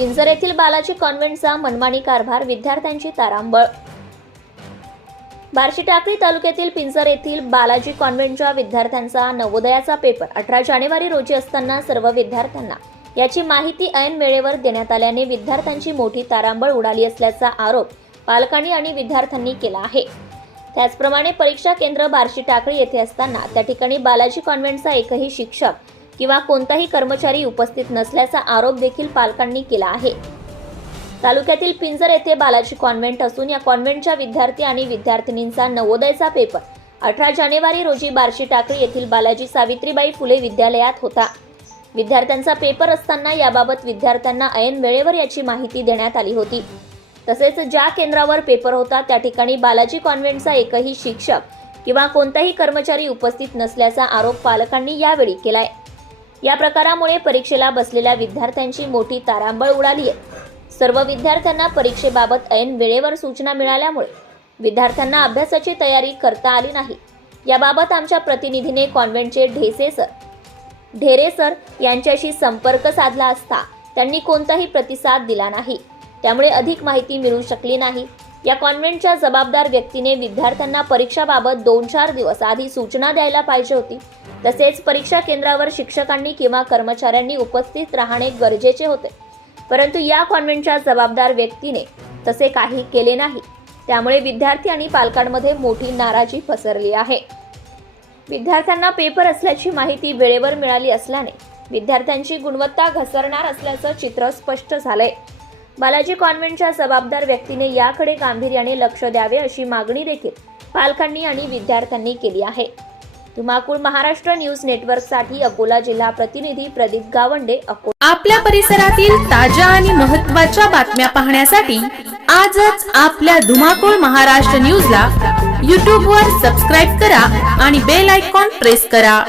पिंजर येथील बालाजी कॉन्व्हेंटचा मनमानी कारभार विद्यार्थ्यांची तारांबळ. बार्शी टाकळी तालुक्यातील पिंजर येथील बालाजी कॉन्व्हेंटच्या विद्यार्थ्यांचा नवोदयाचा पेपर अठरा जानेवारी रोजी असताना सर्व विद्यार्थ्यांना याची माहिती ऐन वेळेवर देण्यात आल्याने विद्यार्थ्यांची मोठी तारांबळ उडाली असल्याचा आरोप पालकांनी आणि विद्यार्थ्यांनी केला आहे. त्याचप्रमाणे परीक्षा केंद्र बार्शी टाकळी येथे असताना त्या ठिकाणी बालाजी कॉन्व्हेंटचा एकही शिक्षक किंवा कोणताही कर्मचारी उपस्थित नसल्याचा आरोप देखील पालकांनी केला आहे. तालुक्यातील पिंजर येथे बालाजी कॉन्व्हेंट असून या कॉन्व्हेंटच्या विद्यार्थी आणि विद्यार्थिनींचा नवोदयचा पेपर अठरा जानेवारी रोजी बार्शी टाकळी येथील बालाजी सावित्रीबाई फुले विद्यालयात होता. विद्यार्थ्यांचा पेपर असताना याबाबत विद्यार्थ्यांना ऐन वेळेवर याची माहिती देण्यात आली होती. तसेच ज्या केंद्रावर पेपर होता त्या ठिकाणी बालाजी कॉन्व्हेंटचा एकही शिक्षक किंवा कोणताही कर्मचारी उपस्थित नसल्याचा आरोप पालकांनी यावेळी केलाय. या प्रकारामुळे परीक्षेला बसलेल्या विद्यार्थ्यांची मोठी तारांबळ उडाली आहे. सर्व विद्यार्थ्यांना परीक्षेबाबत ऐन वेळेवर सूचना मिळाल्यामुळे विद्यार्थ्यांना अभ्यासाची तयारी करता आली नाही. याबाबत आमच्या प्रतिनिधीने कॉन्व्हेंटचे ढेसे सर ढेरे सर यांच्याशी संपर्क साधला असता त्यांनी कोणताही प्रतिसाद दिला नाही. त्यामुळे अधिक माहिती मिळू शकली नाही. या कॉन्व्हेंटच्या जबाबदार व्यक्तीने विद्यार्थ्यांना परीक्षाबाबत दोन चार दिवस आधी सूचना द्यायला पाहिजे होती. तसेच परीक्षा केंद्रावर शिक्षकांनी किंवा कर्मचाऱ्यांनी उपस्थित राहणे गरजेचे होते. परंतु या कॉन्व्हेंटच्या जबाबदार व्यक्तीने तसे काही केले नाही. त्यामुळे विद्यार्थी आणि पालकांमध्ये मोठी नाराजी पसरली आहे. विद्यार्थ्यांना पेपर असल्याची माहिती वेळेवर मिळाली असल्याने विद्यार्थ्यांची गुणवत्ता घसरणार असल्याचं चित्र स्पष्ट झालंय. बालाजी कॉन्व्हेंटच्या जबाबदार व्यक्तीने याकडे गांभीर्याने लक्ष द्यावे अशी मागणी देखील पालकांनी आणि विद्यार्थ्यांनी केली आहे. धुमाकूळ महाराष्ट्र न्यूज नेटवर्कसाठी अकोला जिल्हा प्रतिनिधी प्रदीप गावंडे अकोला. आपल्या परिसरातील ताज्या आणि महत्त्वाच्या बातम्या पाहण्यासाठी आजच आपल्या धुमाकूळ महाराष्ट्र न्यूजला यूट्यूबवर सबस्क्राईब करा आणि बेल आयकॉन प्रेस करा.